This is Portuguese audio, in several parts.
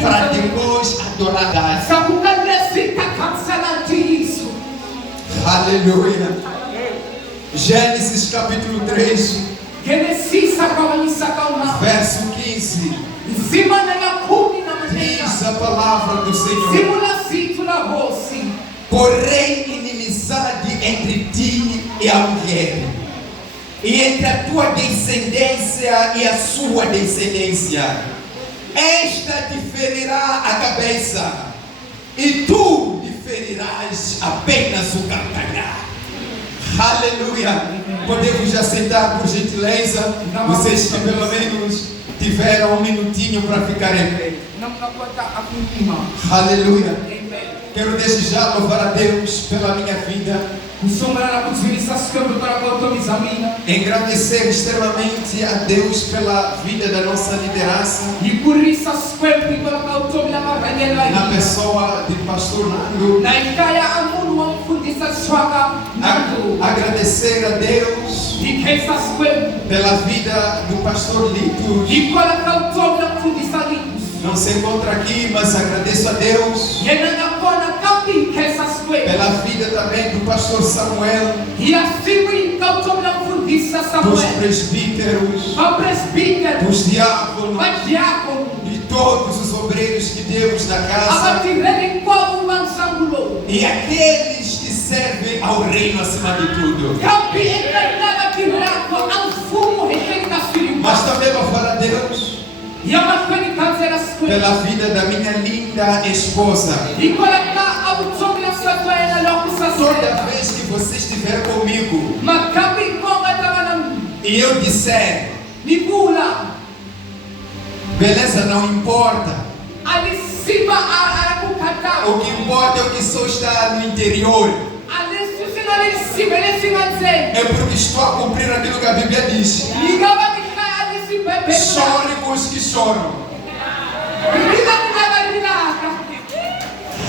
para depois adorar. Aleluia. Gênesis capítulo 3, verso 15. Diz a palavra do Senhor: porém inimizade entre ti e a mulher, e entre a tua descendência e a sua descendência. Esta te ferirá a cabeça, e tu te ferirás apenas o calcanhar. Aleluia. Podemos já sentar, por gentileza? Vocês que pelo menos tiveram um minutinho para ficar em pé. Aleluia. Quero desde já louvar a Deus pela minha vida. Engrandecer extremamente a Deus pela vida da nossa liderança, na pessoa de Pastor Nando. Agradecer a Deus pela vida do Pastor Litos. Não se encontra aqui, mas agradeço a Deus pela vida também do Pastor Samuel, dos presbíteros, dos diáconos, de todos os obreiros que Deus da casa, e aqueles que servem ao reino acima de tudo. Mas também louvar a Deus pela vida da minha linda esposa. Toda vez que você estiver comigo e eu disser beleza não importa, o que importa é o que só está no interior, é porque estou a cumprir aquilo que a Bíblia diz. Chore com os que choram.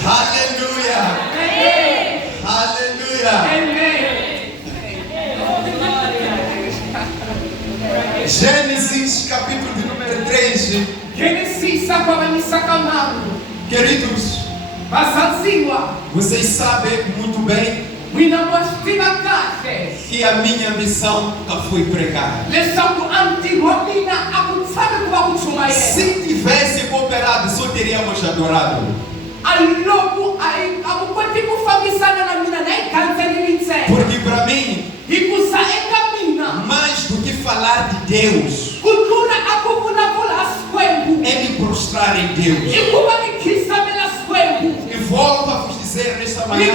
Aleluia. Aleluia. Gênesis capítulo de número 3. Queridos, vocês sabem muito bem que a minha missão foi pregar. Se tivesse cooperado, só teríamos adorado. Porque para mim, mais do que falar de Deus, é me prostrar em Deus. E volto a vos dizer nesta manhã,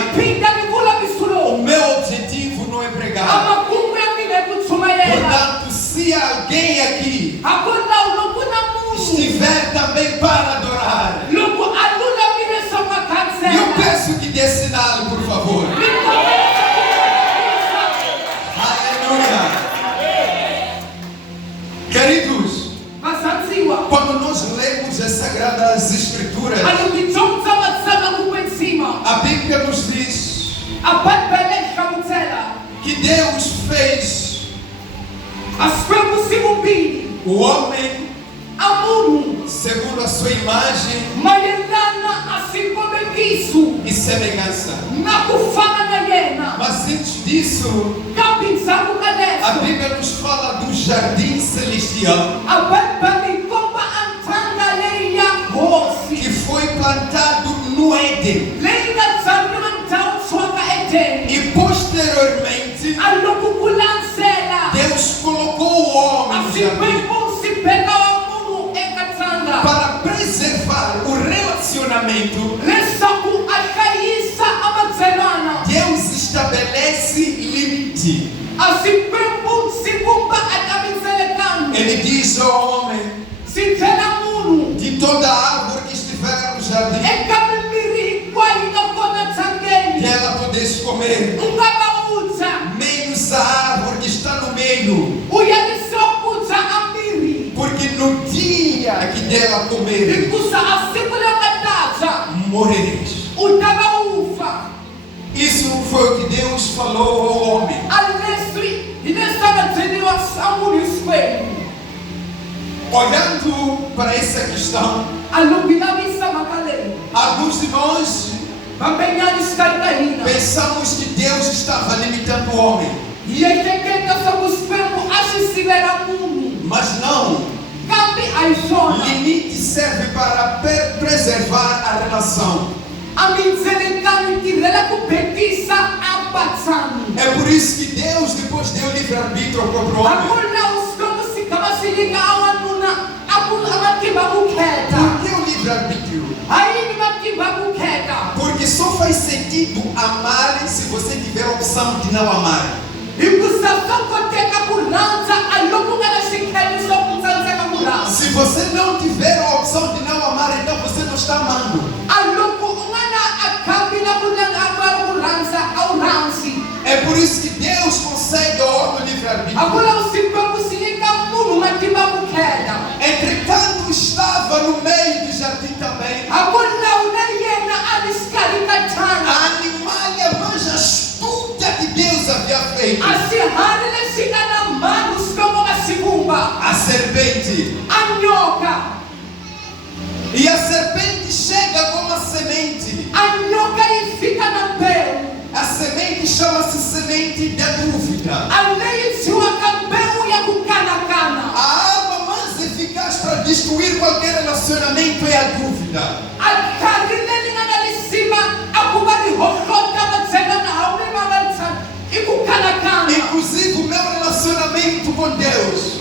o meu objetivo não é pregar. Portanto, se alguém aqui estiver também para adorar, eu peço que dê sinal, por favor. Aleluia. Queridos, quando nós lemos as Sagradas Escrituras, a Bíblia nos diz que Deus fez o homem segundo a sua imagem e semelhança. Mas antes disso, a Bíblia nos fala do jardim celestial que foi plantado no Éden. E posteriormente, Deus colocou o homem no jardim para preservar o relacionamento. Deus estabelece limite. Ele diz ao homem: de toda árvore que estiver no jardim, que ela pudesse comer, menos a árvore que está no meio, porque no dia que dela comer, morrereis. Isso foi o que Deus falou ao homem. Olhando para essa questão, Alguns de nós pensamos que Deus estava limitando o homem. Mas não. Limite serve para preservar a relação. É por isso que Deus depois deu livre-arbítrio ao próprio homem. Por que o livre-arbítrio? Porque só faz sentido amar se você tiver a opção de não amar. Se você não tiver a opção de não amar, então você não está amando. É por isso que Deus concede ao homem o livre-arbítrio. Entretanto, estava no meio do jardim também a animalha mais astuta que Deus havia feito. A serpente. E a serpente chega com uma semente. A semente chama-se semente da dúvida. A arma mais eficaz para destruir qualquer relacionamento é a dúvida. Inclusive o meu relacionamento com Deus.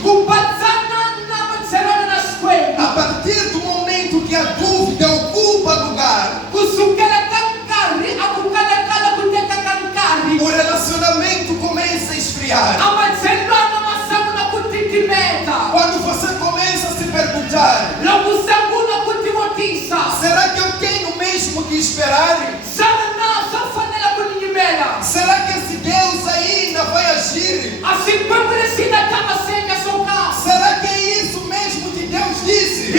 A partir do momento que a dúvida ocupa lugar, o relacionamento começa a esfriar. Quando você começa a se perguntar: será que eu tenho mesmo que esperar? Será que esse Deus ainda vai agir? Será que é isso mesmo que Deus disse?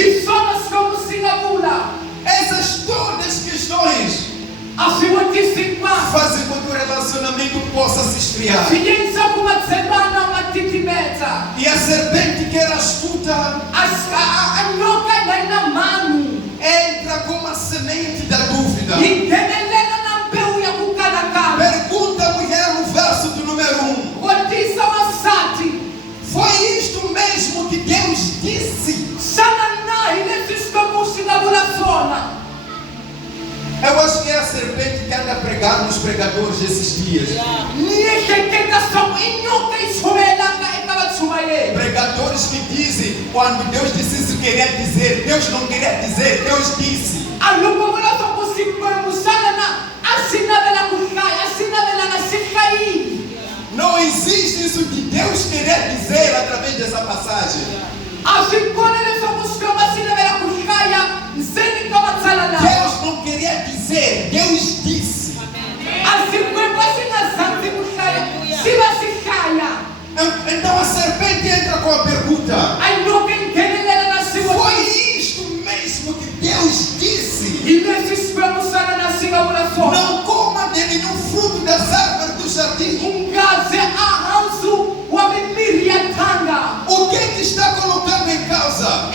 Essas todas questões fazem com que o relacionamento possa se esfriar. E a serpente, que era astuta, entra com uma semente da dúvida. Pergunta a mulher no verso do número 1. Foi isto mesmo que Deus disse? Eu acho que é a serpente que anda a pregar nos pregadores esses dias. Pregadores que dizem, quando Deus disse isso, queria dizer, Deus não queria dizer, Deus disse. Não existe isso que Deus queria dizer através dessa passagem. Deus não queria dizer, Deus disse. Então a serpente entra com a pergunta: foi isto mesmo que Deus disse? Não coma de nenhum fruto das árvores do jardim. O que está colocando em causa?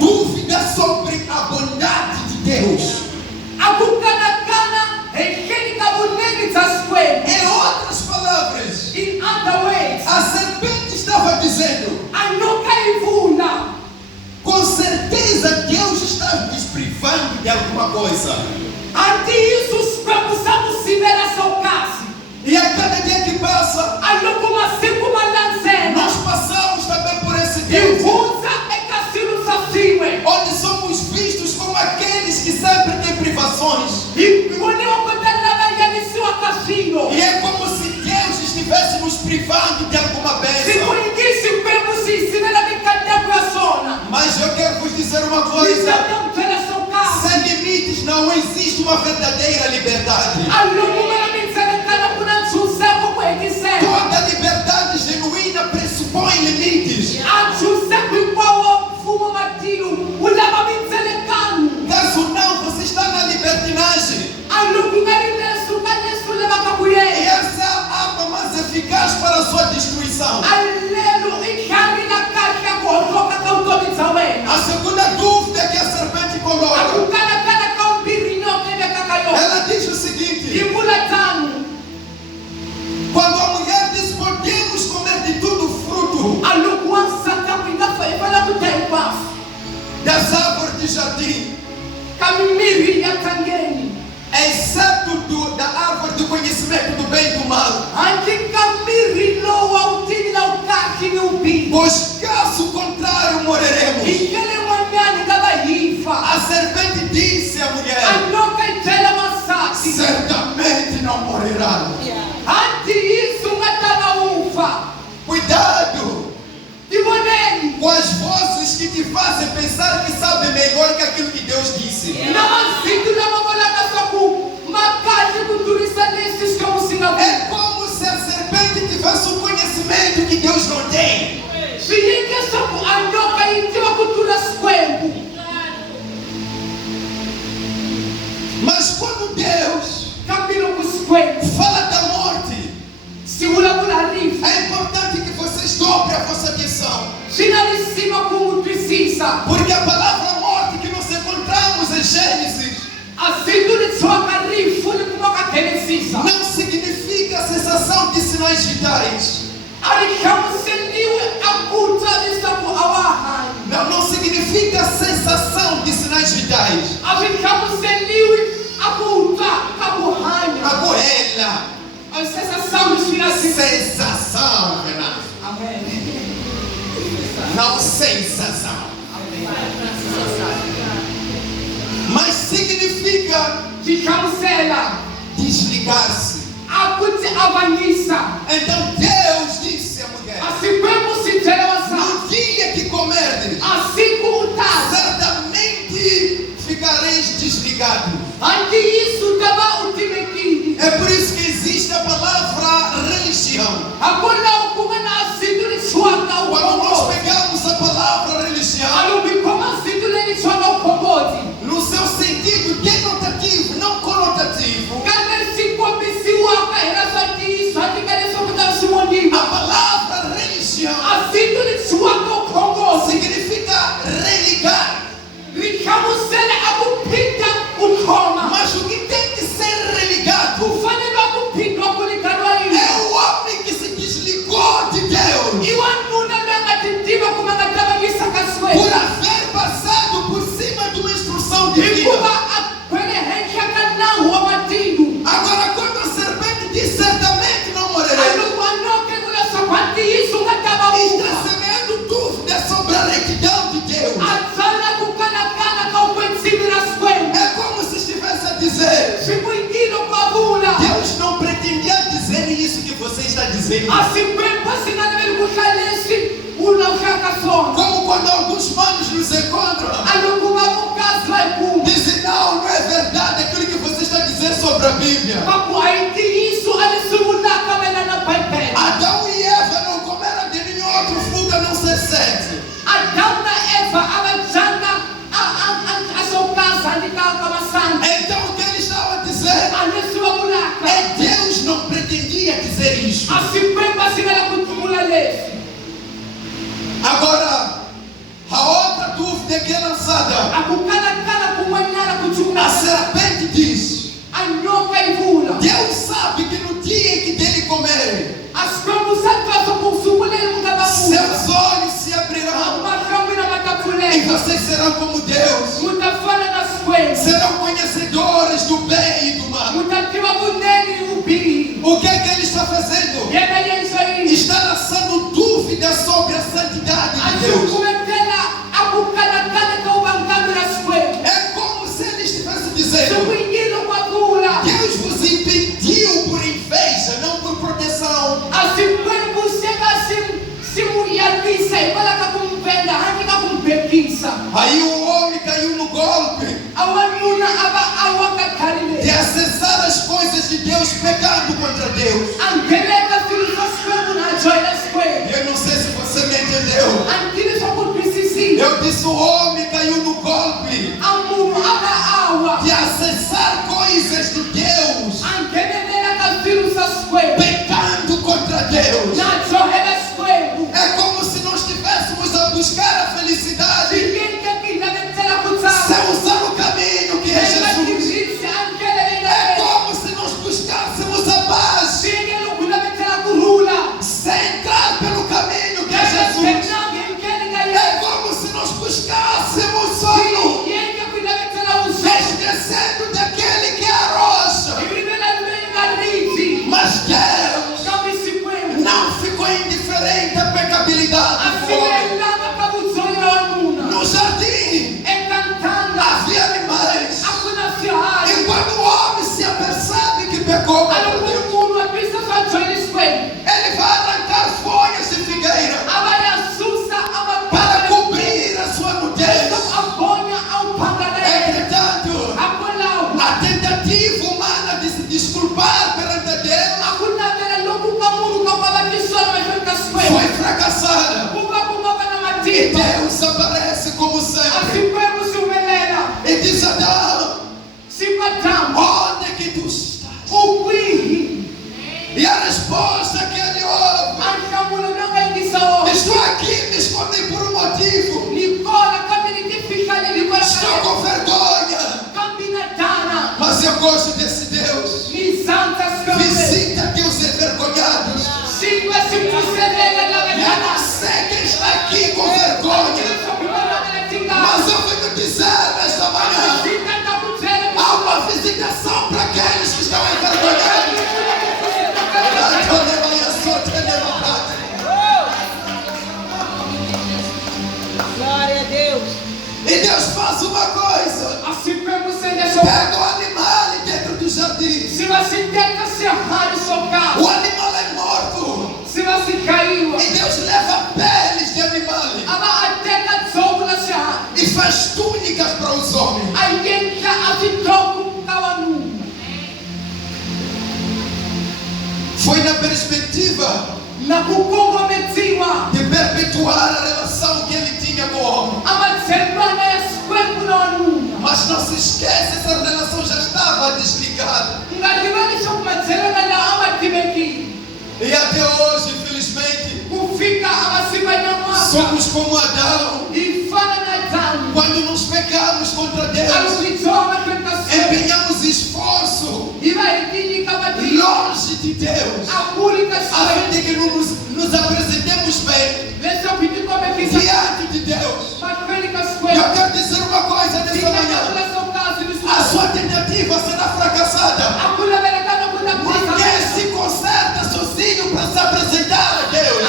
Dúvida sobre a bondade de Deus. Em outras palavras, a serpente estava dizendo: com certeza Deus está nos privando de alguma coisa. E a cada dia que passa, nós passamos também por esse tempo onde somos vistos como aqueles que sempre têm privações. E é como se Deus estivesse nos privando de alguma bênção. Mas eu quero vos dizer uma coisa: sem limites não existe uma verdadeira liberdade. Toda liberdade genuína pressupõe limites. Caso não, você está na libertinagem. E essa é a arma mais eficaz para a sua destruição. A segunda dúvida que a serpente coloca: do jardim, kamimiri yatangeni exceto da árvore do conhecimento do bem e do mal. anti kamiri lowa utini na ukaki ni ubi Pois caso contrário morreremos. ikele mwanyani kaba hifa A serpente disse à mulher: anoka itela masati certamente não morrerá. anti isu ngatana ufa Cuidado tiboneni com as vozes que te fazem pensar que sabem melhor que aquilo que Deus disse. na mazitu na mabolaka saku makati kuturisa nesses como singavu É como se a serpente tivesse um conhecimento que Deus não tem. Filhinha saku anoka itiwa kutura skwembu Mas quando Deus kabilo kuskwembu fala da morte, siulabula rifa é importante que vocês dobrem a vossa atenção. sinalisima como precisa Porque a palavra morte que nós encontramos em Gênesis asindu ni tsoka rifu ni kumaka tenesisa não significa a sensação de sinais vitais. alikamuseliwe akuta nisaku awahani Não significa a sensação de sinais vitais. alikamuseliwe akuta kabuhani Agora ela, a sensação de finalzinho sensação, Renato. amém Não sensação. Mas significa ficamsela desligar-se. akuti avanyisa Então Deus disse à mulher: asikwembu sitelewasa no dia que comerdes, asiku utaza certamente ficareis desligados. anti isso taba utimekini É por isso que existe a palavra religião. akona ukumana asindu ni swaka Quando nós ukombozi pegamos a palavra religião alubikoma asindu ni swaka ukombozi no seu sentido denotativo, não conotativo, kana sikwambisiwaka erasati isso atikalesokutamsimondima a palavra religião asindu ni swaka ukombozi significa religar. rikamusele akupinda ukoma Mas o que tem que ser religado kufanele akupindwa kulikanwa ili é o homem que se desligou de Deus iwanuna lwengatindima kumangatabangisa kaswe por haver passado por cima de uma instrução divina. ikuba akweneheshakanahu wa matindu Agora, quando a serpente diz certamente não morreremos, alumwanoke kulasakwati isu ngatababuka está semeando dúvida sobre a retidão de Deus. atsala kukanakana kaukwetsimira skwembu É como se estivesse a dizer: sikwingilo kwavula Deus não pretendia dizer isso que você está dizendo. asikwembu asinganaveli kuhlalesi unaushakasona Como quando alguns manos nos encontram, alukuvavukazwa ekumu dizem: não é verdade aquilo que você está dizendo sobre a Bíblia. pakuaiti isu alisumulaka melana paipele Adão e Eva não comeram de nenhum outro fruto a não ser sete. Adão na Eva abajanga asokaza andikakamasanga Então o que ele estava dizendo anesivabulaka é: Deus não pretendia dizer isso. asikwemba singala kutumula lesi Agora, a outra dúvida que é lançada: akukanakana kumanyana a kutumula serpente diz: anyoka ivula Deus sabe que no dia em que dele comerem, asikwembu satwaso kusumulele mutababuka seus olhos se abrirão amashambi na e matafuleni vocês serão como Deus. mutafana na sikwembu Serão conhecedores do bem e do mal. mutatiwa buneni ubiri O que é que ele está fazendo? yena yensoini Está lançando dúvidas sobre a santidade de Deus. asikumetela akukanakana kaubangamira sikwembu É como se ele estivesse dizendo: sikwingilo kwavula Deus vos impediu por inveja, não por proteção. asikwembu simuyalisa ibalaka kumpenda hakika kumpekisa Aí o homem caiu no golpe awanuna aba de awakakhalile acessar as coisas de Deus pecando contra Deus. angeleka filiso sikwembu najoyela sikwembu E eu não sei se você me entendeu. antiliswa kutwisisile Eu disse: o homem caiu no golpe amunu aba awa de acessar coisas de Deus angenelelaka filiso sikwembu pecando contra Deus. najohela sikwembu É como se nós estivéssemos a buscar a felicidade sikenkekilavetela sem kutsama usar o caminho que é Jesus. ematizisi É angelelele como se nós buscássemos a paz singelukunavetela kurula sem entrar pelo caminho que é Jesus. É como se nós buscássemos sono tentativa humana de se desculpar perante Deus Hakuna vile loku kamuru kapabakishwa na mashaka foi fracassada. Kukakumaka na E matimba. Deus aparece como sempre Asikwemu siumelela. e diz: Adão, Sipatamu. onde que tu estás? Ukwihi. E a resposta que ele ouve: Ankamuna nanga ingisao. estou aqui, me escondi por um motivo. Nikola kaminikifikale nikola Estou com vergonha. Kambinatana. Mas eu gosto desse Deus. Ni santa skame. Visita teus envergonhados. Singwa sipuselela na Eu não vekana. sei quem está aqui com vergonha, mas eu venho dizer nesta manhã: há uma visitação para aqueles que estão envergonhados. Glória a Deus. E Deus faz uma coisa: pega o animal dentro do jardim. O animal é morto. E Deus leva peles de animal e faz túnicas para os homens. Foi na perspectiva de perpetuar a relação que ele tinha com o homem. Mas não se esquece, essa relação já estava desligada. E até hoje, infelizmente, somos como Adão. Quando nos pecamos contra Deus, empenhamos esforço longe de Deus, a fim de que nos apresentemos bem diante de Deus. Eu quero dizer uma coisa nessa manhã: a sua tentativa será fracassada. Ninguém se conserta sozinho para se apresentar a Deus.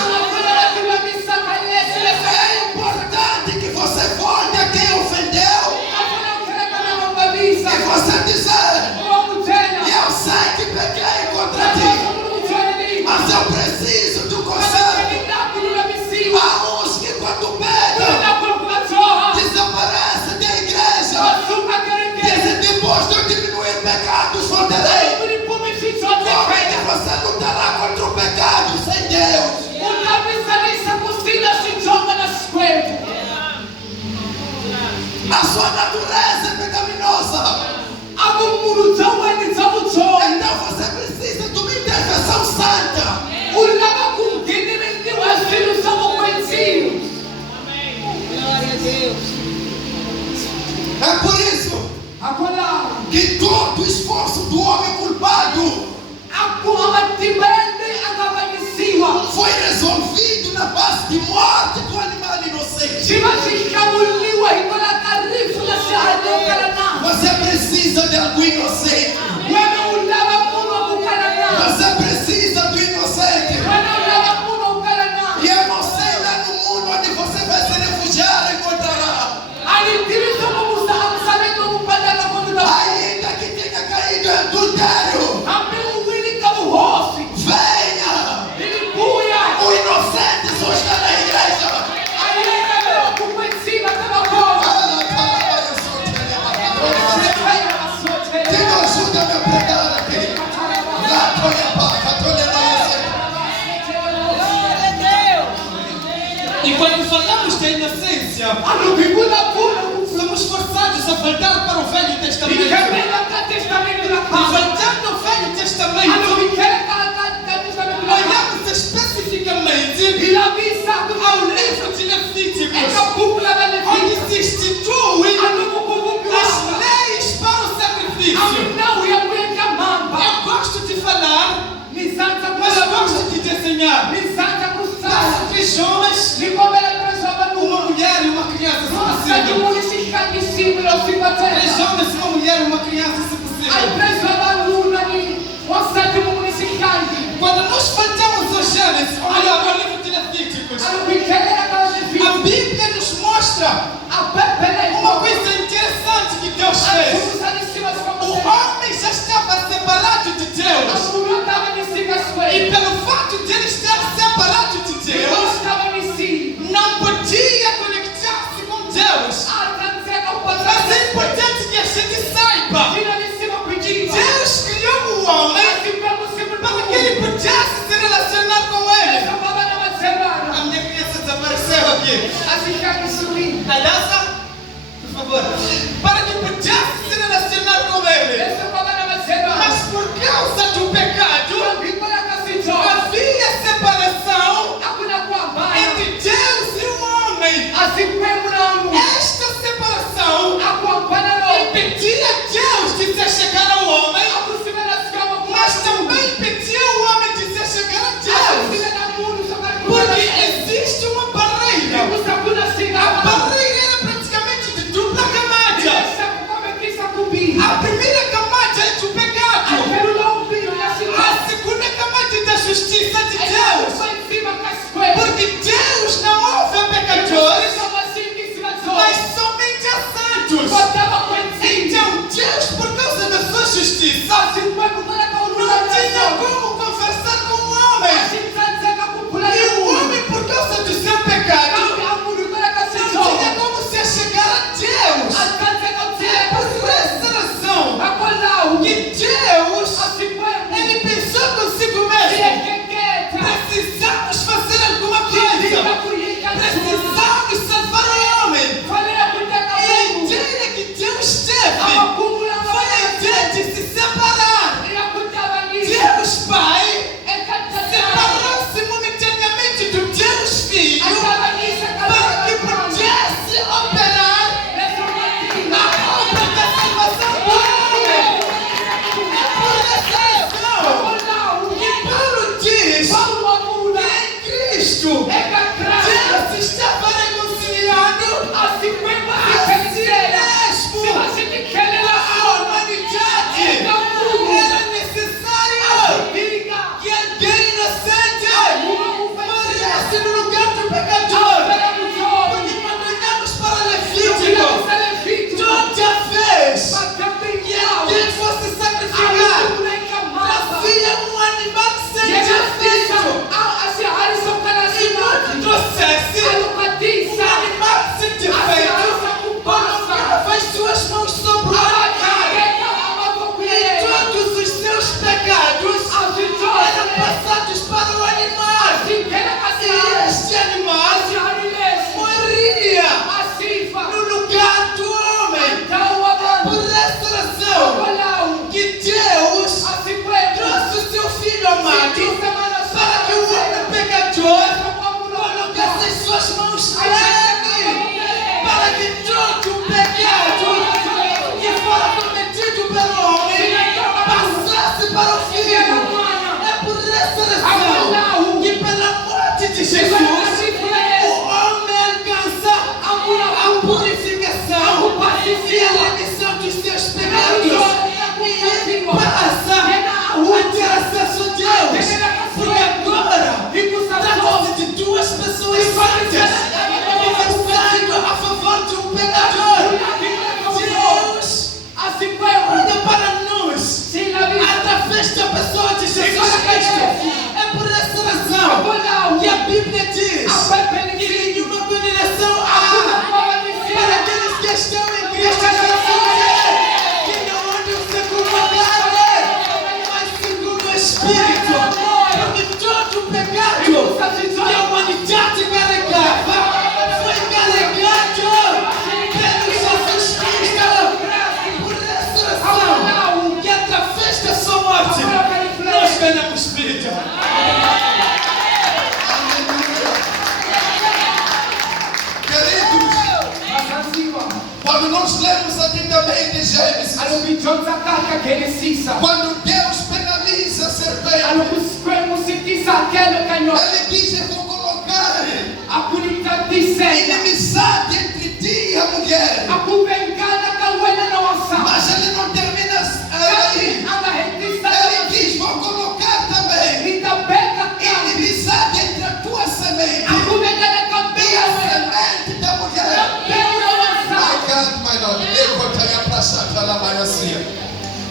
É importante que você volte a quem ofendeu e você dizer: eu sei que pequei contra ti, mas eu preciso do conserto. Há uns que quando pecam desaparecem da igreja. Dizem: depois de eu diminuir pecados, voltarei. Como é que você lutará contra o pecado sem Deus? A sua natureza é pecaminosa. Então você precisa de uma intervenção santa. Glória a Deus. É por isso que todo o esforço do homem culpado foi resolvido na base de morte do animal inocente. Você precisa de algo inocente. Você precisa do inocente. E eu não sei, lá no mundo onde você vai se refugiar, encontrará. Ainda que tenha caído em adultério, venha. O inocente só está na igreja. Quem me ajuda a me pregar aqui? Lá estou em paz, estou Glória a Deus. E quando falamos da inocência, somos forçados a voltar para o Velho Testamento. E voltando ao Velho Testamento, olhamos especificamente ao livro de Levíticos, onde se institui as leis para o sacrifício. Eu gosto de falar, mas gosto de desenhar. Para três jovens, uma mulher e uma criança, se possível. Três jovens, uma mulher e uma criança, se possível. Deus. Asishaki subiri. Adassa, por favor, para que pudesse se relacionar com Ele. Essa palavra vai ser Mas por causa do pecado, havia separação entre Deus e o homem. Esta separação impedia Deus de se achegar ao homem, mas também impedia o homem de se achegar a Deus. Porque existe uma barreira. A barreira era praticamente de dupla camada. A primeira camada é do pecado. A segunda camada é da justiça de Deus. Porque Deus não ouve a pecadores, mas somente a santos. Então Deus, por causa da sua justiça, não tinha como conversar com o homem. E o homem, por causa do seu pecado, não tinha como se achegar a Deus. É por essa razão que Deus, Ele pensou consigo mesmo: precisamos fazer alguma coisa. Precisamos salvar o homem. E a ideia que Deus teve foi a ideia de se separar. Deus Pai separou-se momentaneamente do Deus Filho para que pudesse operar a obra da salvação do homem. É por essa razão que Paulo diz que em Cristo Deus estava reconciliando a si mesmo a humanidade. Era necessário que alguém inocente morresse no lugar do pecador. Porque quando olhamos para Levítico, toda vez que alguém fosse sacrificar, trazia um animal sem defeito. E quando trouxesse um animal sem defeito, colocava as suas mãos sobre o animal. E todos os seus pecados eram passados para o animal. E este animal morria no lugar do homem. Por essa razão que Deus trouxe o seu Filho amado para que o homem pecador colocasse as suas mãos nele, para que todo o pecado que fora cometido pelo homem passasse para o Filho. É por essa razão que pela morte de Jesus o homem alcança a purificação e a remissão dos seus pecados. E ele passa a ter acesso a Deus. Porque agora trata-se de duas pessoas santas conversando a favor de um pecador. Deus olha para nós através da pessoa de Jesus Cristo. É por essa razão que a Bíblia diz que nenhuma condenação há para aqueles que estão em Cristo Jesus, que não andam segundo a carne, mas segundo o Espírito. Porque todo o pecado que a humanidade carregava foi carregado pelo Jesus Cristo. Por essa razão que através da sua morte nós ganhamos vida. Quando nós lemos atentamente Gênesis, quando Deus penaliza a serpente, Ele diz: eu vou colocar inimizade entre ti e a mulher. Mas Ele não termina aí. Ele diz: vou colocar também inimizade entre a tua semente e a semente da mulher.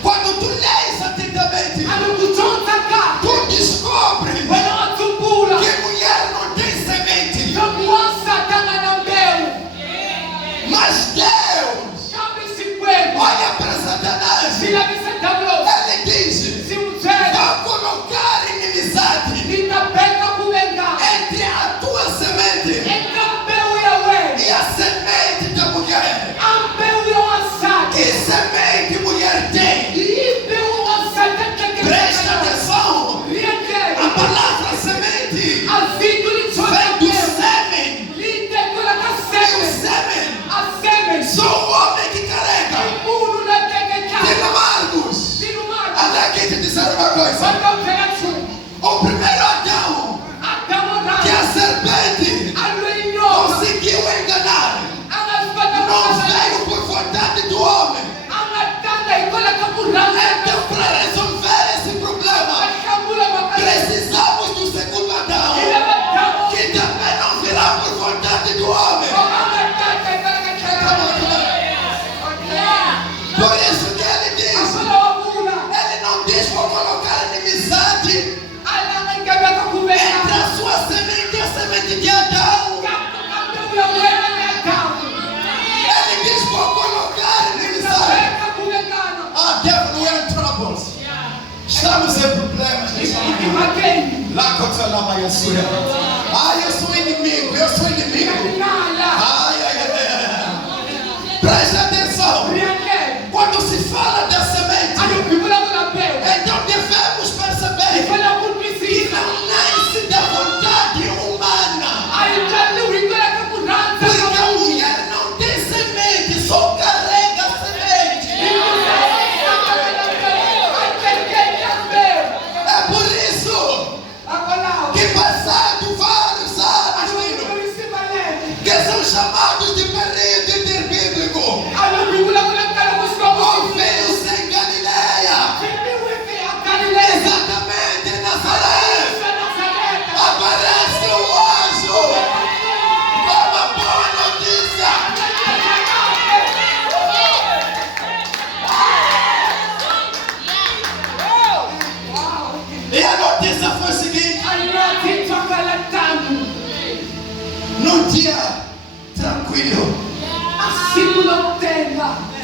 Quando tu lês atentamente, tu descobre que mulher não tem semente. Mas Deus olha para Satanás. Ele diz: vou colocar inimizade entre a tua semente Sura. Ai, eu sou inimigo. Ai. Preste atenção. Quando se fala da semente, então devemos perceber que não nasce da vontade humana. Porque a mulher não tem semente, só carrega a semente. É por isso que passado vários anos, que são chamados de período interbíblico, ouviu-se em Galileia, exatamente em Nazaré, aparece um anjo com uma boa notícia. E a notícia foi o seguinte: num dia tranquilo,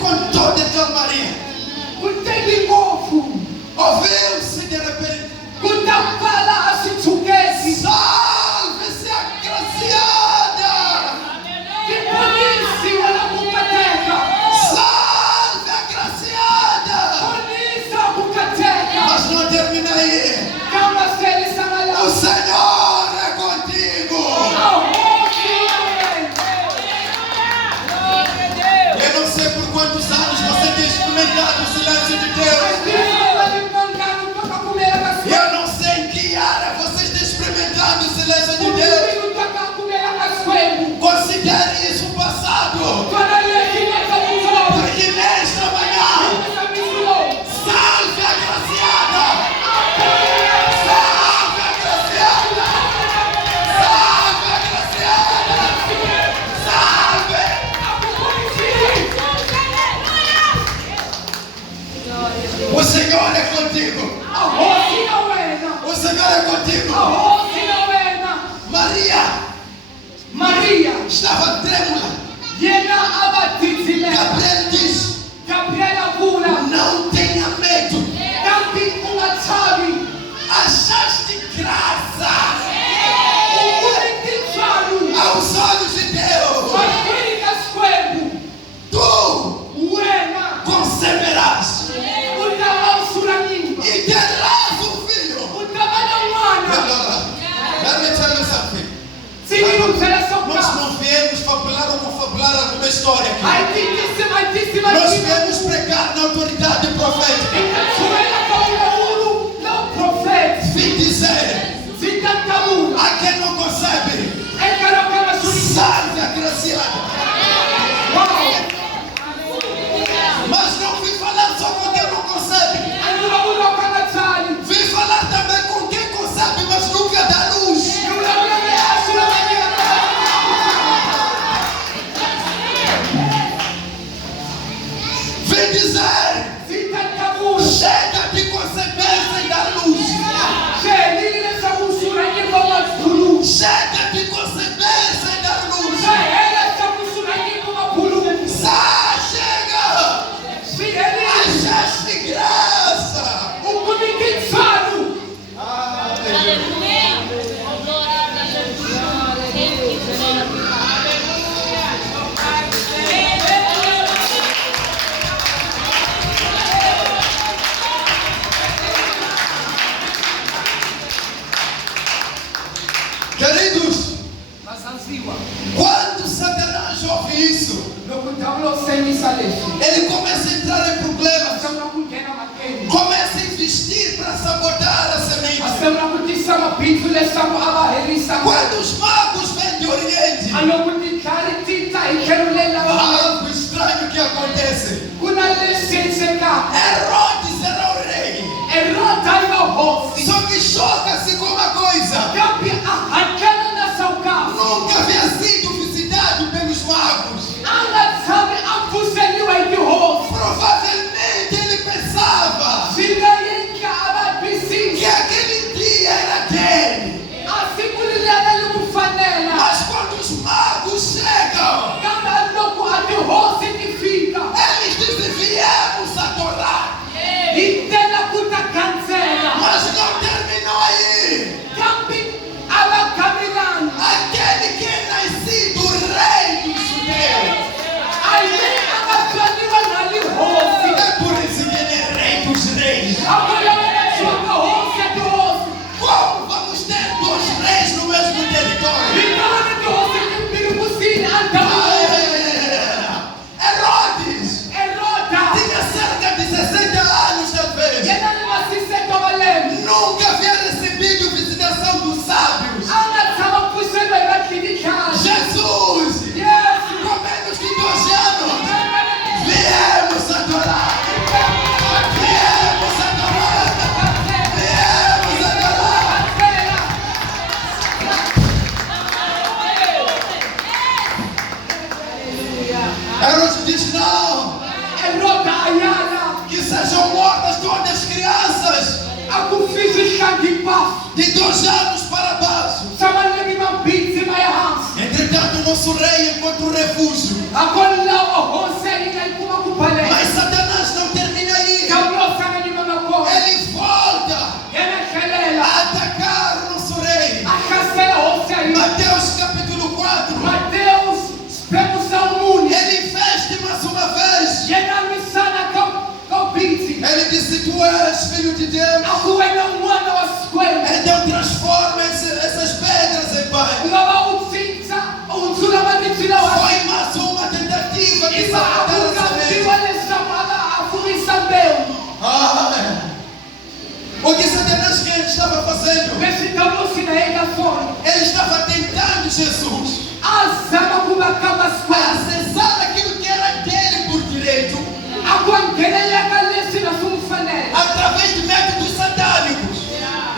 com toda a calmaria, ouviu-se de repente: salve-se agraciada! Salve agraciada! Mas não termina aí. O Senhor é contigo. Eu não sei por quantos anos você tem experimentado o silêncio de Deus. Eu não sei em que área você está experimentando o silêncio de Deus. Considere isso um passado. Porque nesta manhã, salve agraciada! Salve agraciada! Salve agraciada! Salve! O Senhor é contigo. O Senhor é contigo. Maria estava trêmula. Gabriel diz: não tenha medo. Achaste graça aos olhos de Deus. Tu conceberás e terás um filho. Let me tell you something. Nós não viemos fabular ou confabular alguma história aqui. Nós viemos pregar na autoridade profética. Vim dizer a quem não concebe: salve agraciada. Mas não vim falar só com quem não concebe. Vim falar também com quem concebe, mas nunca dá luz. Vim dizer: chega de conceber sem dar luz. Chega de conceber sem dar luz. Chega! Achaste graça. Queridos, quando Satanás ouve isso, ele começa a entrar em problemas, começa a investir para sabotar a semente. Quando os magos vêm de Oriente, algo estranho que acontece. Herodes era o rei. Só que choca-se com uma coisa: nunca havia sido visitado pelos magos. Provavelmente ele pensava que aquele dia era dele. Mas quando os magos baixo. de 2 anos para baixo. Samanlagi mambitsi mayahans. Entretanto, o nosso rei encontra um refúgio. Akolla ohose inaikuma kupale. Mas Satanás não termina aí. Kaulosa na limamako. Ele volta Yana shelela. a atacar o nosso rei. Akasela hose ayo. Mateus capítulo 4. Mateus spemu salmuni. Ele veste mais uma vez. Yana misana kaubitsi. Ele disse: Tu és filho de Deus. Akuwena mwana wa skwema. Então transforma essas pedras em pão. Ngaba utsinza. Utsula manditsila wa. Foi mais uma tentativa de Iba sabotar essa akuka mesa. tiwale samala afurisa mbeu. O que Satanás estava fazendo? Besi kamusi na ega fone. Ele estava tentando Jesus Azama kubakama a skwema. acessar aquilo que era dele por direito Akwangelela kalesi na sumfanele. através de métodos satânicos.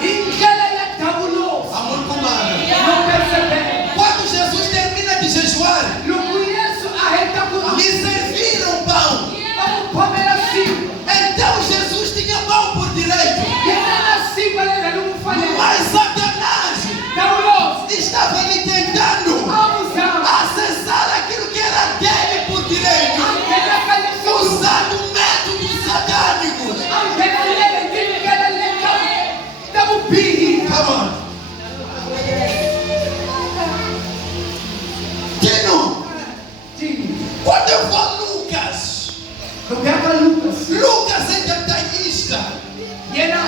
Ingela ya tabulo. Amor comando. Não percebe. Quando Jesus termina de jejuar, Lugu Yesu aheta ku. lhe serviram pão. Vamos pomela sim. Então Jesus tinha pão por direito. Yenela sim galera lugu fanele. Mas Satanás Tabulo. estava lhe tentando Amuzama. acessar aquilo que era dele por direito, Angela kalesi. usando métodos satânicos. Angela lele tingela lele. Tabu bihi. Come on. Tino, Sim. quando eu vou a Lucas, Lugaka Lucas. Lucas é detalhista. Yena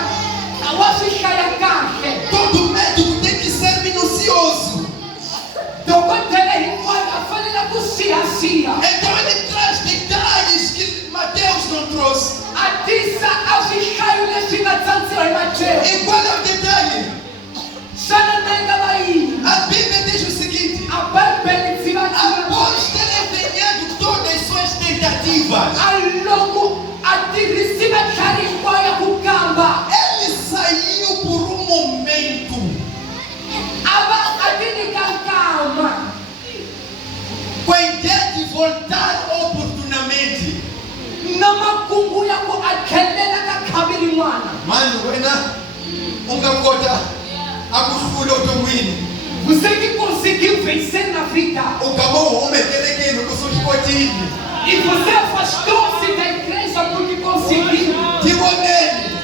awasi shayakashe. Todo método tem que ser minucioso. Dokotele hikwana falila kusiasia. Então ele traz detalhes que Mateus não trouxe. Atisa asishayu lesina tsantsira Mateo. E qual é o detalhe? Sana nanga mai. A Bíblia diz o seguinte: Abelbeli tsivatsira. após ter empenhado todas as suas tentativas, Alogo atirisiva charikwa ya kukamba. ele saiu por um momento. Aba atini kankama. Com a ideia de voltar oportunamente. Namakungu yako akelela kakabili mwana. Mano, wena ungakota akufula utomwini. Você que conseguiu vencer na vida. Ukabou umekelekeni kusushikotini. E você afastou-se da igreja porque conseguiu. Tiboneni.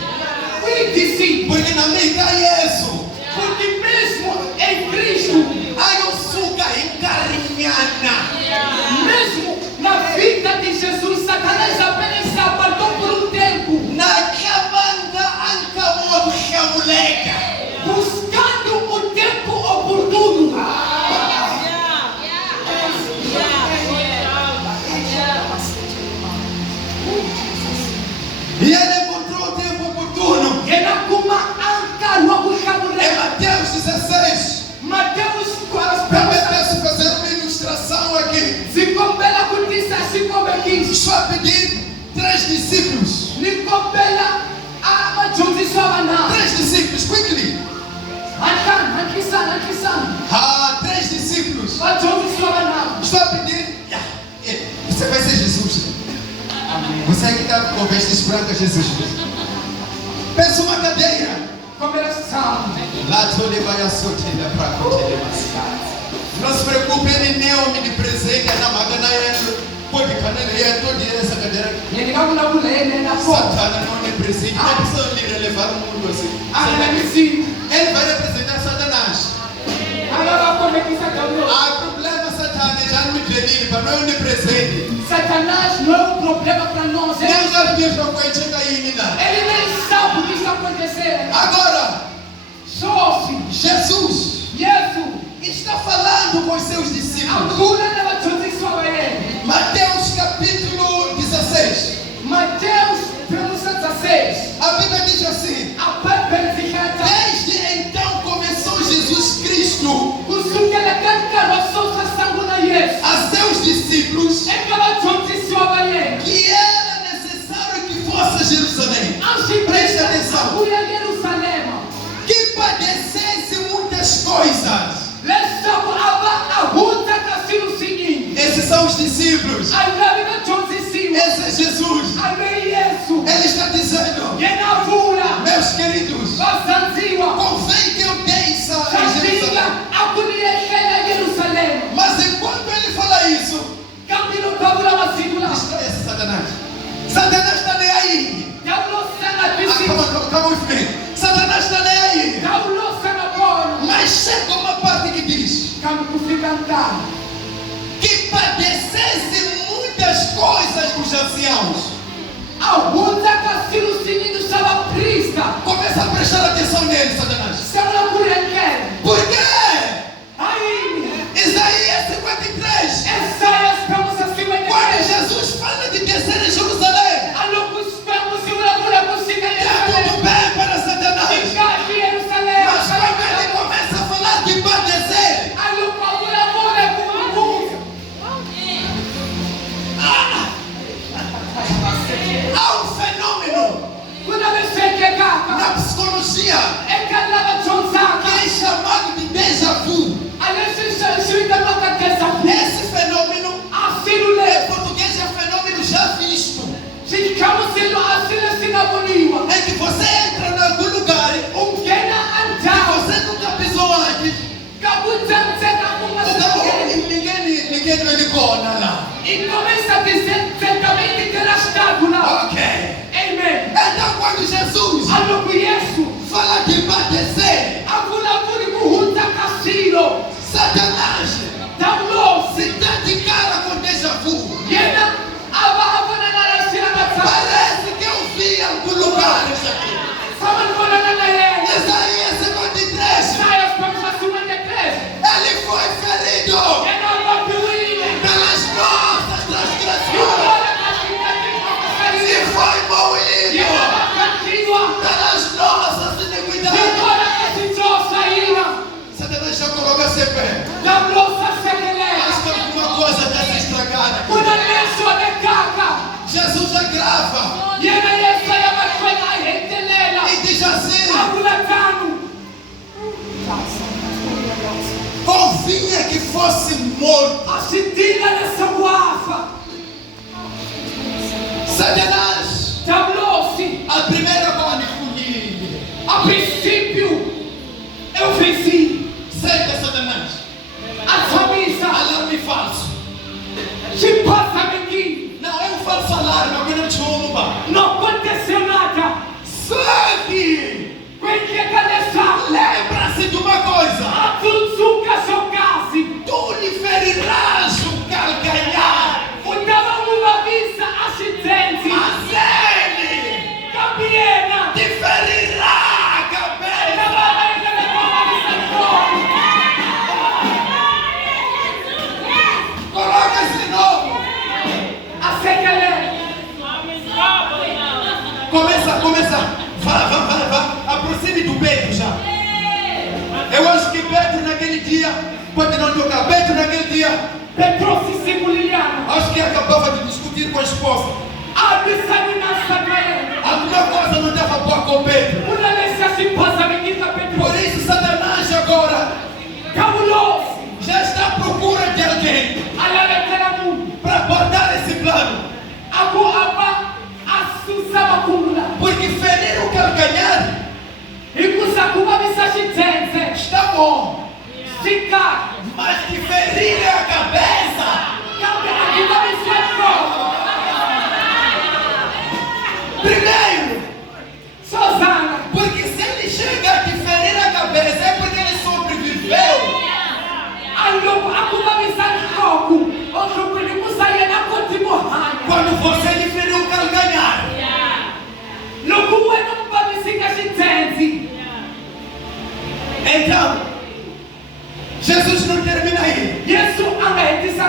Cuide sim. Porque na mica Yesu. Porque mesmo em Cristo, Ayosuka encarinhana. mesmo na vida de Jesus, Satanás apenas se apartou por um tempo, Na kabanda ankamodu shamuleka. buscando o tempo oportuno. E ele encontrou o tempo oportuno. Yenakuma anka logo Em chamuleka. Mateus 16. Mateus Também peço fazer uma ilustração aqui. Zikombela kutisa sikombekisi. Só pedir 3 discípulos. Nikombela amajuziswa wana. 3 discípulos, quickly. Hankisana. 3 discípulos. Majuziswa wana. Estou a pedir. Você vai ser Jesus. Você que está com vestes brancas, Jesus. Pensa uma cadeira. Kombela sam. Lá toda vai a sorteira para acontecer mais. Não se preocupe, ele nem me de presente na magana pode canela e todo dia essa cadeira. Yenikauna kulele na fo. Satana não é presente, não precisa lhe levar o mundo assim. Anamisi. Ele vai representar Satanás. Agora komekisa kauro. Há problema Satana já não me dele para não é presente. Satanás não é um problema para nós. Nem já Deus não vai chegar aí ainda. Ele nem sabe o que está acontecendo. Agora, Sofre. Jesus Yesu. está falando com os seus discípulos. Akuna na majuziswa waye. Mateus capítulo 16. Mateus pergunta 16. A Bíblia diz assim: A Bíblia diz que desde então começou Jesus Cristo kusukela kankarwasosa sangu na Yesu. a seus discípulos Ekabajuziswa waye. que era necessário que fosse a Jerusalém. Presta atenção. Akuya Jerusalema. Que padecesse muitas coisas. Lesabu aba ahuta kasilu singing. Esses são os discípulos. Alabi na juzisiwa. Esse é Jesus. Ame Yesu. Ele está dizendo: Yenavula. meus queridos, Basanziwa. com matar, que padecesse muitas coisas dos anciãos. alguns acassinhos sinindo chama prista. Começa a prestar atenção nele, Satanás. Chama kurekera. Por quê? Aí, Isaías 53. Esaias estamos acima de Quando Deus. Jesus fala de descer em Jerusalém, Alocustamos e ura consiga está tudo bem para Satanás. Ficar de Jerusalém. Mas quando ele começa a falar de padecer, Alocura com há um fenômeno Kuna meseke kaka. na psicologia Ekalava chonsaka. que é chamado de déjà vu. Alesha shirika toka kesa. Esse fenômeno, Asilule. em português, é fenômeno já visto. Shikamu silo asile sinaboniwa. É que você entra em algum lugar Ungena que antao. você nunca pisou antes. Kabuta mtena kumasakere. Ninguém me ligona lá. E começa a dizer certamente que ela está lá. Ok. Amen. Então quando Jesus Aloku Yesu. fala de padecer, Akuna kuri kuhuta kasilo. Satanás Tamlo. se dá de cara com déjà vu. Yena. Aba na narasira matsa. Parece que eu vi em algum lugar isso aqui. Saman kona na yena. Isaías 53. Isaias vamos acima de 3. Ele foi ferido Yena wapiwile. pelas nossas transgressões e foi moído pelas nossas iniquidades. Satanás já colocou seu pé. Acho que alguma coisa está se estragando aqui. Jesus agrava e diz assim: convinha que fosse morto. Satanás, a primeira manipulia. A princípio, eu venci. Cerca Satanás. A camisa Alarme falso. se passa aqui. Não é um falso alarme, alguém não te ouva. Não aconteceu nada. Sangue! Quem é cabeça? Lembra-se de uma coisa: A Tsuzuka Sokasi. tu lhe ferirás o calcanhar, Utava uma vista acidente. mas ele Campiena. te ferirá a cabeça. Coloca esse novo. Começa. Vai. Aproxime do Pedro já. Eu acho que Pedro naquele dia, pode não tocar, Pedro naquele dia, Petro Siciliano. acho que acabava de discutir com a esposa. Alguma coisa não estava boa com Pedro. Por isso Satanás agora já está à procura de alguém para abordar esse plano. Porque ferir o calcanhar está bom, mas que ferir a cabeça, primeiro, porque se ele chega a te ferir a cabeça é porque ele sobreviveu. Quando você lhe feriu o calcanhar, então Jesus não termina aí. Yesu angaitisa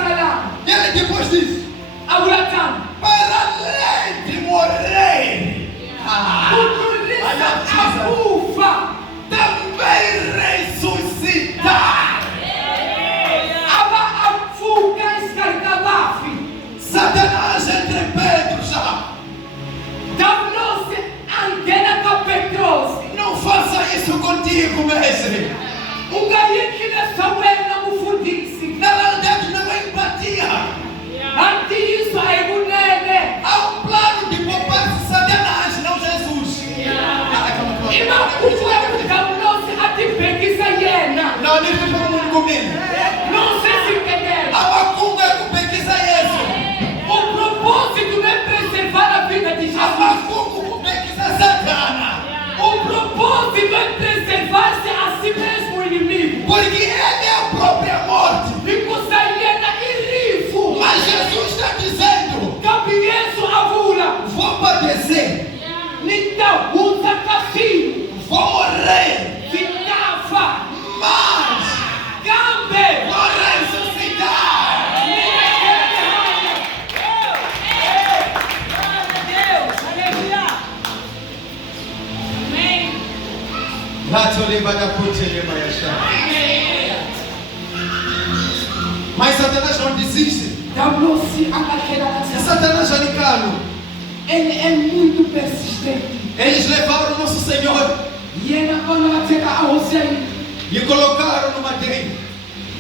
Mas Satanás não desiste. Diabo se aquela Satanás já ligado. Ele é muito persistente. Eles levaram nosso Senhor E ele quando chega a você, e colocaram no madeiro.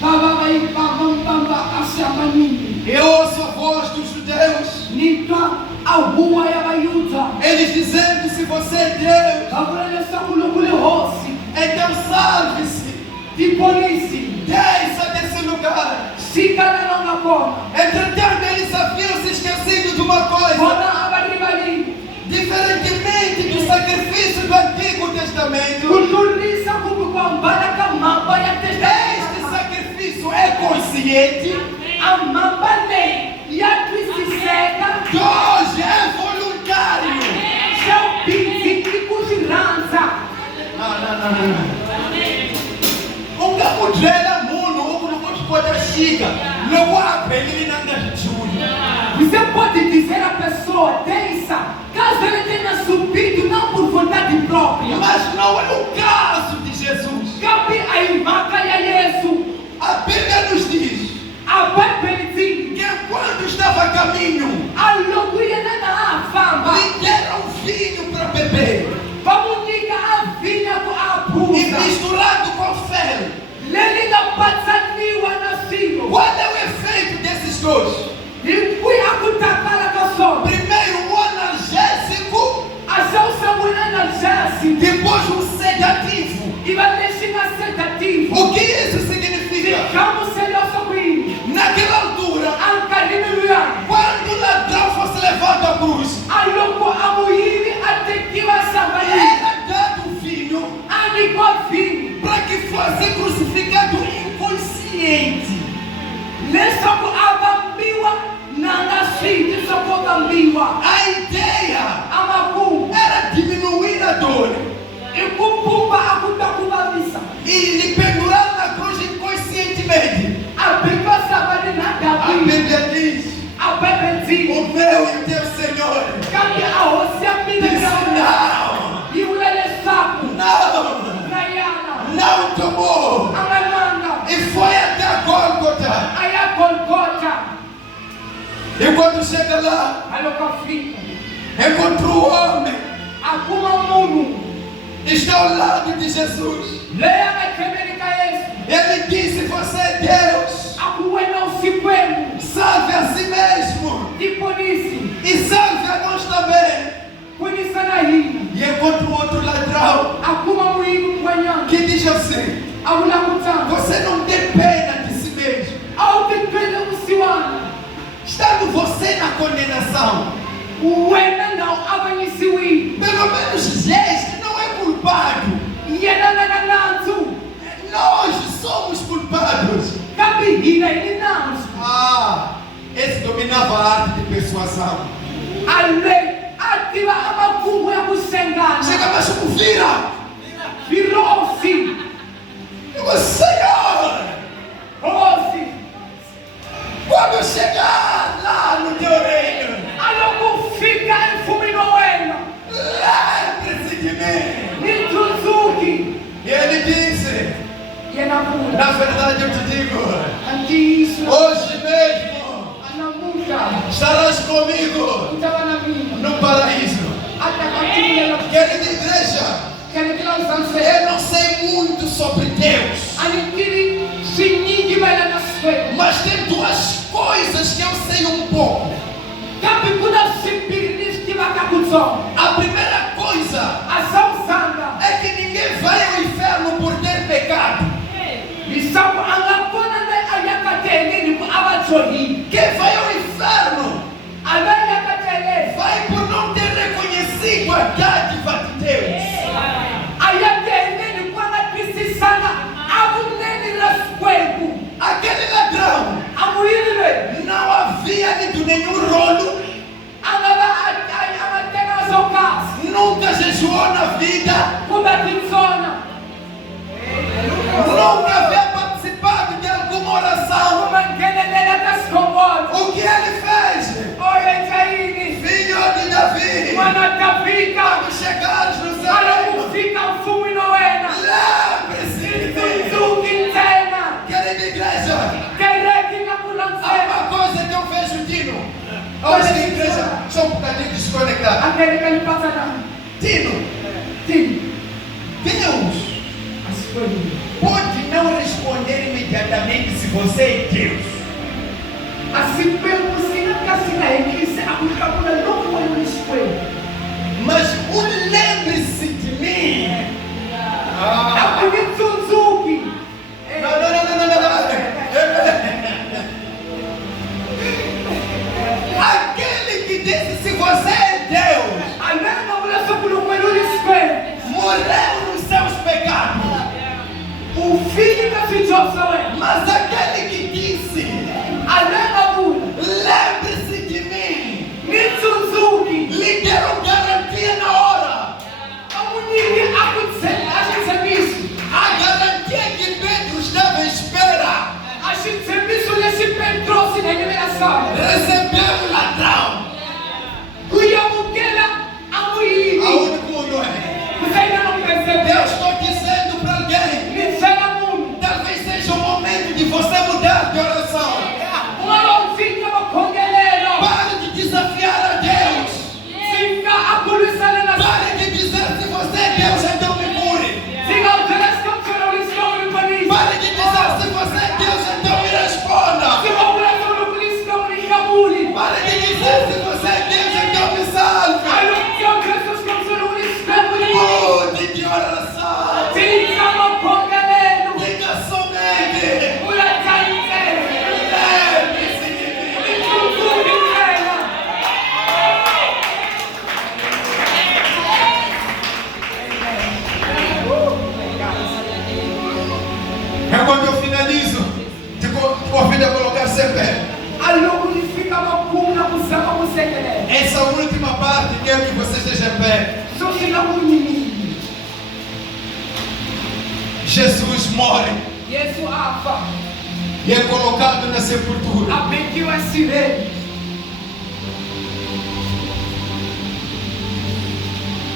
baba vai bamba asamani. Eu ouço a voz dos judeus. Nitwa a rua ya bayuta. Eles dizendo: se você é Deus, Kabula sakulukule hosi. então salve-se. Di polisi. Desça desse lugar. Sikala na kona. Entretanto, eles haviam se esquecido de uma coisa. Bona abaribali. Diferentemente do sacrifício do Antigo Testamento, Kulturisa kukukwambala kamamba ya este testa. sacrifício é consciente, Amamba ne ya twisiseka. que hoje é voluntário. Seu pinzi kujiranza. Não. Ungamudlela munhu ukulukuchikota shika loko a belile nanga Júlio. Você pode dizer à pessoa, densa, caso ele tenha subido não por vontade própria, Mas não é o caso de Jesus. cabe a imaca e a Yesu, A Bíblia nos diz a Bíblia diz, que quando estava a caminho, a loucura na fama, lhe deram vinho para beber vamos ligar a vinha com a e puta, misturado com fel. ele não passa niwa na sino, Qual é o efeito desses dois? e fui a kutakala kasoma, Primeiro um analgésico, ação samuna na jasi, depois um sedativo. e vai deixar sedativo, O que isso significa? ficamos seriosos com ele, Naquela altura, Aleluia. quando o ladrão fosse levado à cruz, Aloko amuiri atekiwa sabali. era dado vinho Anikwa vinho. para que fosse crucificado inconsciente. Lesoko abambiwa nanga siti soko bambiwa. A ideia Amaku. era diminuir a dor Ikupumba akutakubamisa. e lhe pendurar na cruz inconscientemente. Abikwa sabali na A dabi. Bíblia diz: Abebezi. o meu e o teu Senhor Kambi ahosia disse mine. não, Iulele saku. não, Nayana. não tomou. Angamanga. E foi até a Gólgota. Aya Golgota. E quando chega lá, Aloka frita. encontrou o homem. Akuma munu. Está ao lado de Jesus. Leia na Kemerika Yesu. Ele disse: você é Deus. Akuwe não se queima. Salve a si mesmo De polícia. e salve a nós também. Polícia na rima. E encontra um outro ladrão Akuma muigo kwenye. que diz assim: Awula mutanga. você não tem pena de si mesmo, Au te pele usiwana. estando você na condenação. Uwena não abanyisiwi. Pelo menos este não é culpado. Yena na nanzu. Nós somos culpados. Kabi hila ili nanzu. Esse dominava a arte de persuasão. Ale. Ativa amakumu ya kusengana. Chega mais como vira. Virosi. Eu digo: Senhor, Osi. quando eu chegar lá no teu reino, Aloku fica em fuminoena. lembre-se de mim. Nitruzuki. E ele disse: Yena mula. na verdade eu te digo, Anti Islam. hoje mesmo Anamuka. estarás comigo Utawa na mimi. no paraíso. Atakatimu na Querida igreja, kene kila usanse. eu não sei muito sobre Deus, Anikiri sinyingi wala na swe. mas tem duas coisas que eu sei um pouco. Kapi kuna simpirinisti wakakuzo. A primeira coisa Asau sanga. é que ninguém vai ao inferno por ter pecado. Isabu angakona na ayakatele ni ku abajohi. Quem vai ao inferno Alayakatele. vai por não ter reconhecido a dádiva de Deus. Ayakele ni kwa kisi sana. Abuneni raskwegu. Aquele ladrão Amuile. não havia lido nenhum rolo, Amatena zokas. nunca jejuou na vida, Kubatinzona. nunca havia participado de alguma oração. Kumangelela kaskomot. O que ele fez? Oye Jaini. Filho de Davi, Mwana Tafika. quando chegares no céu, Anakufika mfumi nowena. Aquele que ele passa na Tino, Sim. Deus As coisas. pode não responder imediatamente se você é Deus. Assim mesmo, se não casina é que se a música não foi no escolho. Mas o lembre-se de mim. A bonita Suzuki. Aquele que disse se você é Deus, A mesma mulher só por um no escolho. morreu nos seus pecados. O filho da filhosa é. Mas aquele que disse, A mesma mulher. lembre-se de mim, Mitsuzuki. lhe deram garantia na hora. A mulher a gente sabe isso. A garantia que Pedro estava à espera. A gente sabe isso nesse Petro, se nem revelação. Recebeu o ladrão. Cuidamos dela, a mulher. Aonde não é? Você ainda não percebeu? Eu estou dizendo para alguém, Me será muito. talvez seja o momento de você mudar de oração. Uma lonzinha no congelero. Pare de desafiar a Deus. Fica a polícia na Pare de dizer se você é Deus, então me cure. Siga o telescópio no escuro do país. Pare de dizer se você é Deus, então me responda. Siga o braço no polícia no Cabuli. Pare de dizer se você é Deus, então me salve. Anunciou Jesus como no escuro. Mude de oração. Fica no congelero. Diga somente. Pula caída. Lembre-se de mim. É quando eu finalizo, te convido a colocar-se em pé. Allora unifica uma cuna, usava você querer. Essa última parte quero que você esteja em pé. Só se não unir. Jesus morre Jesus afa. e é colocado na sepultura. Abençoe a sirene.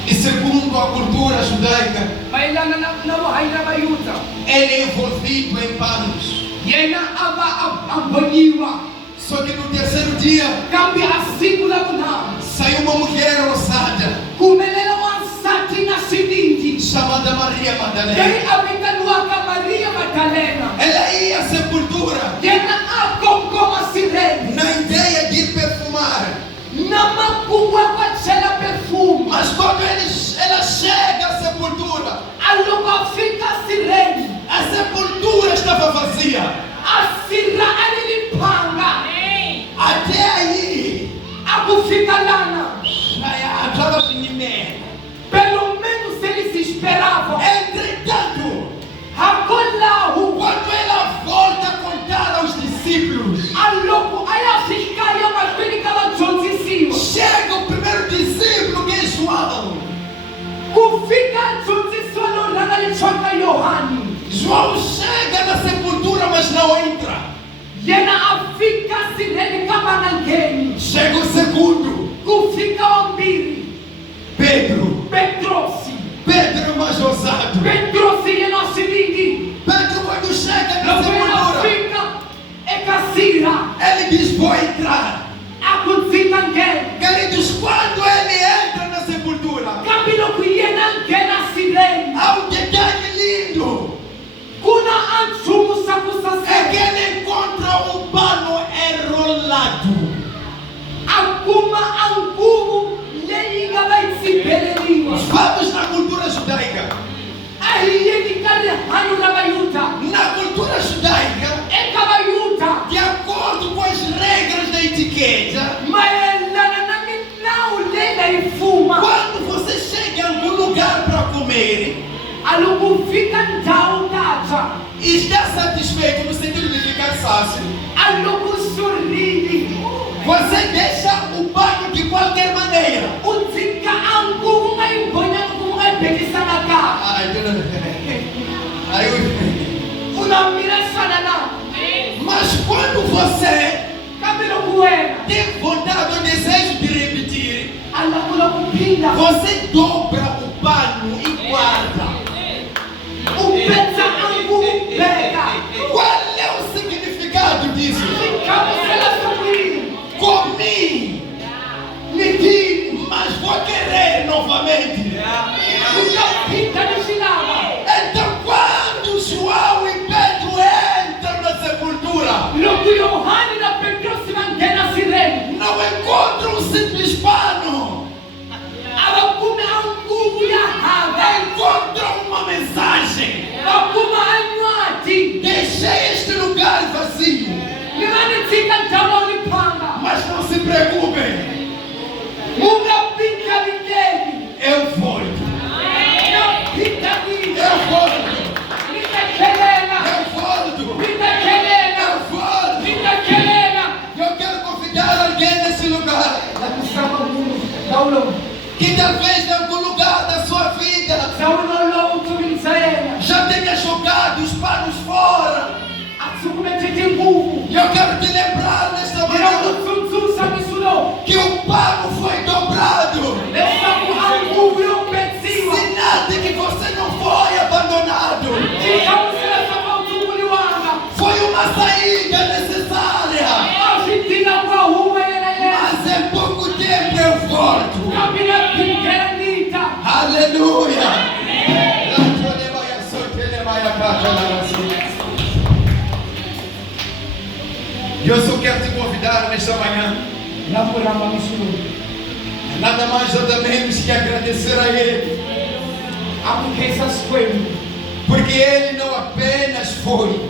E segundo a cultura judaica, Mas ela não ainda vai usar. ele é envolvido em panos. E ela aba abaniwa. Só que no terceiro dia Cambia a sigla do nome. saiu uma mulher ousada Como ela não sati na seguinte. chamada Maria Madalena. Daí habita no Aca Maria Madalena. Ela ia à sepultura E ela como a sirene. na ideia de perfumar. Na macua com aquela perfume. Mas quando ela chega à sepultura, Allora fica a sirene. a sepultura estava vazia. A sirra ali limpanga. Até aí, Fica lana. estava finimento. Pelo menos eles esperavam. Entretanto, Acollahu. quando ela volta a contar aos discípulos, Allora, aí a ficaria mais bem que ela dizia. chega o primeiro discípulo que é João. Kufika dizia no lana lichoka Yohani. João chega na sepultura, mas não entra. Yena afika sirene kama nangeni. Chega o segundo, Kufika wambiri. Pedro. Petrosi. Pedro mais ousado. Petrosi yena siringi. Pedro, quando chega na Lopena sepultura, fica e kasira. ele diz: vou entrar. Akuzita ngeni. Queridos, quando ele entra na sepultura, Kabilo kuyena ngena sirene. há um detalhe lindo. Kuna anchumu É sakusase. que ele encontra um pano enrolado. Akuma angumu leinga vai se beleliwa. Vamos na cultura judaica. Aí ele kare hanu na bayuta. Na cultura judaica, E kabayuta. de acordo com as regras da etiqueta, Maelana na minau lena e fuma. quando você chega em algum lugar para comer Alugufika ndau tata. e está satisfeito no sentido de ficar fácil, Alugusuriri. você deixa o pano de qualquer maneira. Utika angu ngai bonya ngai bekisa naga. Ai, eu... Una mira sana na. Mas quando você Kabilo kuena. tem vontade ou desejo de repetir, Alakula kupinda. você dobra o pano e guarda. Upeta angu pega. Qual é o significado disso? Ficamos pela subir. Comi, Niki. mas vou querer novamente. Ukapita nishilava. Então, quando João e Pedro entram na sepultura, Loko Yohane na Petro simangena sireni. não encontram um simples pano, Abakuna nguvu ya hava. encontram uma mensagem. Bakuma anwati. Deixei este lugar vazio, Limani tika ntama ulipanga. mas não se preocupem, Ukapita vigeni. eu volto, Ukapita vigeni. eu volto, Nitakelela. eu volto, Nitakelela. eu volto. Nitakelela. Eu quero convidar alguém nesse lugar, Nakusama Mungu. Daulo. que talvez em algum lugar da sua vida Saulo utumizaela. já tenha jogado os panos fora. Atsukumetete nguvu. E eu quero te lembrar nesta manhã Ninakutsutsusa misulo. que o pano foi dobrado. Lesaku anguvu yombetsiwa. Sinal de que você não foi abandonado. Chikausela sama utumuliwanga. Foi uma saída necessária. Ashitina kwa huma yelele. Mas em pouco tempo eu volto. Kabila pingeranita. Aleluia. E eu só quero te convidar nesta manhã, Namurama misulo. nada mais nada menos que agradecer a Ele, Akukesa skwenu. porque Ele não apenas foi,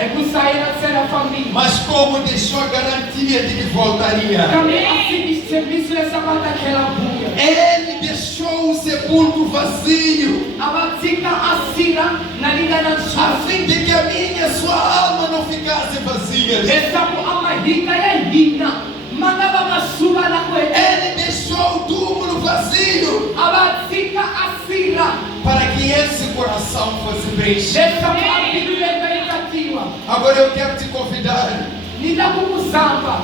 Hekusaira sera família. mas como deixou a garantia de que voltaria. Kami asini serviço essa bata kela buya. Ele deixou o sepulcro vazio, Abatika asira na linda na a sua. fim de que a minha e a sua alma não ficassem vazias. Esaku amahika ya hina. Manaba masuba na kwe. Ele deixou o túmulo vazio Abatika asira. para que esse coração fosse preenchido. Esaku abiru lebeitatiwa. Agora eu quero te convidar Ninakumusamba.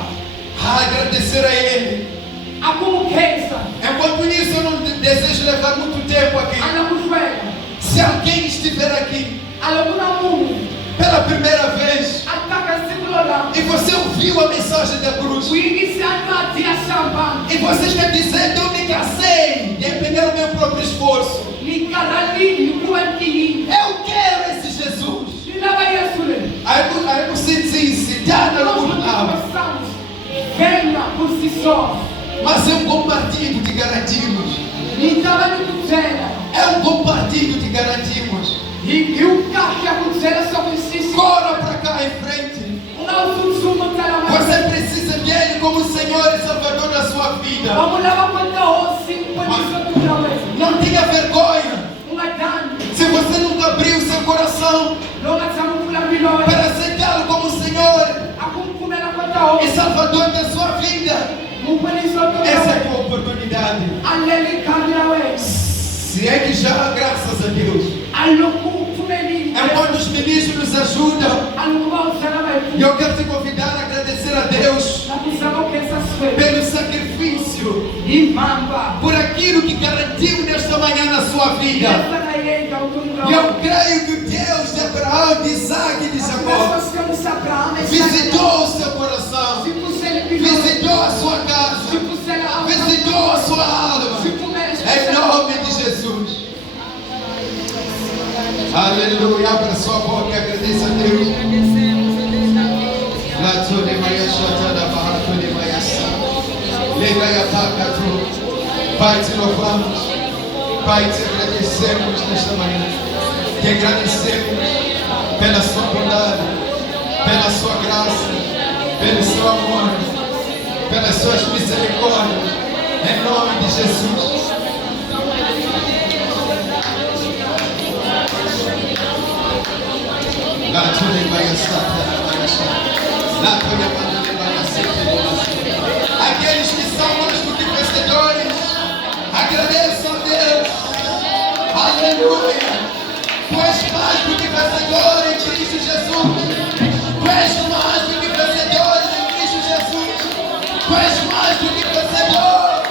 a agradecer a Ele. Akumukesa. Enquanto isso, eu não desejo levar muito tempo aqui. Anakushwela. Se alguém estiver aqui Alokuna Mungu. pela primeira vez Ataka simulola. e você ouviu a mensagem da cruz Wingi sana dia shamba. e você está dizendo: eu me cansei de empenhar o meu próprio esforço, Nikaralini kuanti. eu quero esse Jesus. Ninaba Yesule. Aí você diz: já não mudava, Venha por si só. mas é um bom partido que garantimos. Nitaba nikutela. É um bom partido que garantimos. E o caixa kutela só precisa. Corra para cá em frente. Unausutsuma tala. Você precisa dele como Senhor e Salvador da sua vida. Vamos lá quando hoje pode ser. Não tenha vergonha. Uma dani. Se você nunca abriu seu coração Longa samukula miloi. para aceitá-lo como Senhor Akumkumela quando e hoje. Salvador da sua vida, Mupani soto. essa é a tua oportunidade. Alele kamirawe. Se é que já, graças a Deus. Aloku tumeli. Enquanto os ministros nos ajudam, Alukuma usalawe. eu quero te convidar a agradecer a Deus Nakusama kesa swe. pelo sacrifício, Imamba. por aquilo que garantiu nesta manhã na sua vida. Essa daí é da E eu creio que o Deus de Abraão, de Isaac e de Jacó visitou o seu coração, visitou a sua casa, visitou a sua alma, em nome de Jesus. Aleluia, abra sua boca e agradeça a Deus. Pai, te louvamos, Pai, te agradecemos nesta manhã, te agradecemos pela sua bondade, pela sua graça, pelo seu amor, pelas suas misericórdias, em nome de Jesus. Aqueles que são mais do que vencedores, agradeçam a Deus. Aleluia. Tu és mais do que vencedor em Cristo Jesus. Tu és mais do que vencedor em Cristo Jesus. Tu és mais do que vencedor.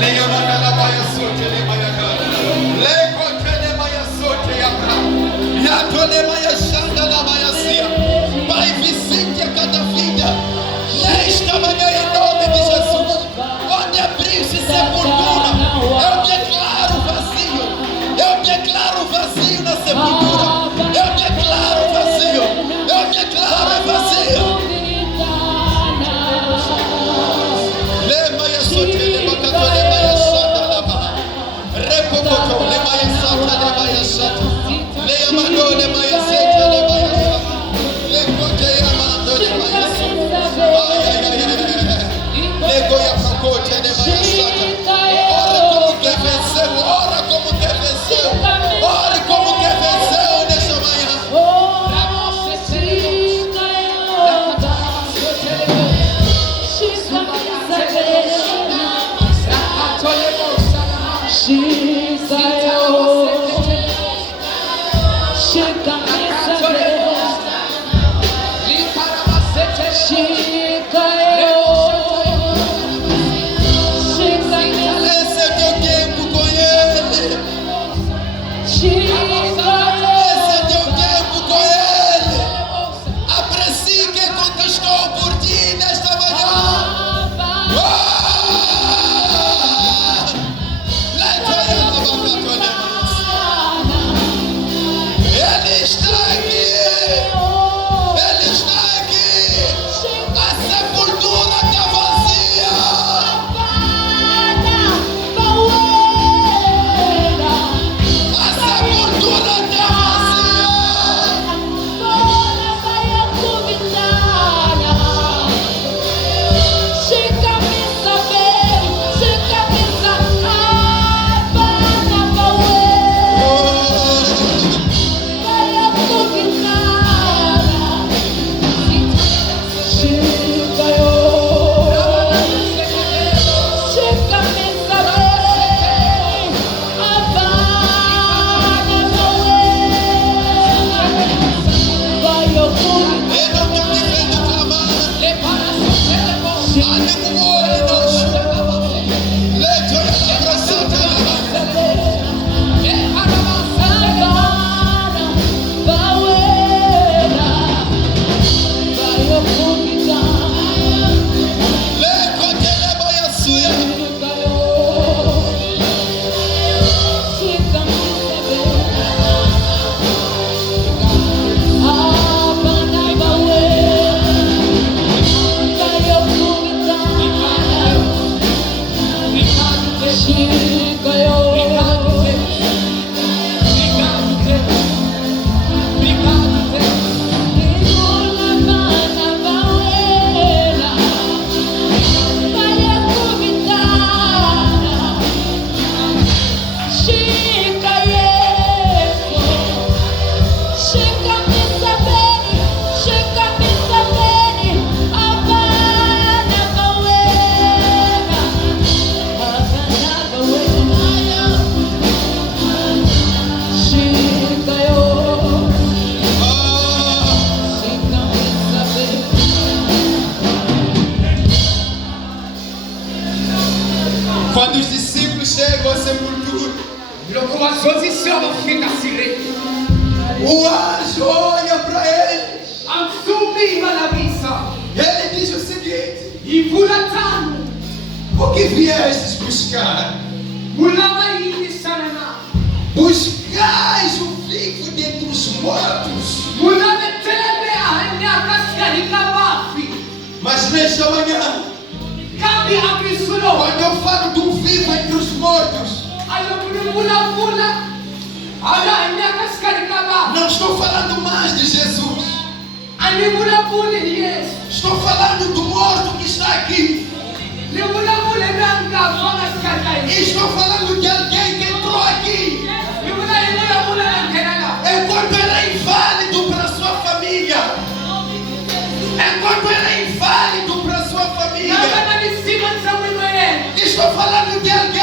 Leia Mas olha para ele. Amsubiva la visa. Ele diz o seguinte: Ivulatano. o que viestes buscar? Mulava ini sarana. Buscais o vivo dentre os mortos. Mulave telebe anya kaskari kabafi. Mas nesta manhã, Kabi abisulo. quando eu falo do vivo entre os mortos, Alumni mula. Ala anya kaskari kabafi. não estou falando mais de Jesus. Ani mula yes. Estou falando do morto que está aqui. Le mula nanga fanga skatai. Estou falando de alguém que entrou aqui. Le mula nanga. Enquanto era inválido para a sua família. Enquanto era inválido para a sua família. Estou falando de alguém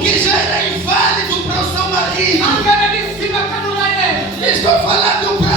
que já era inválido para o seu marido. Estou falando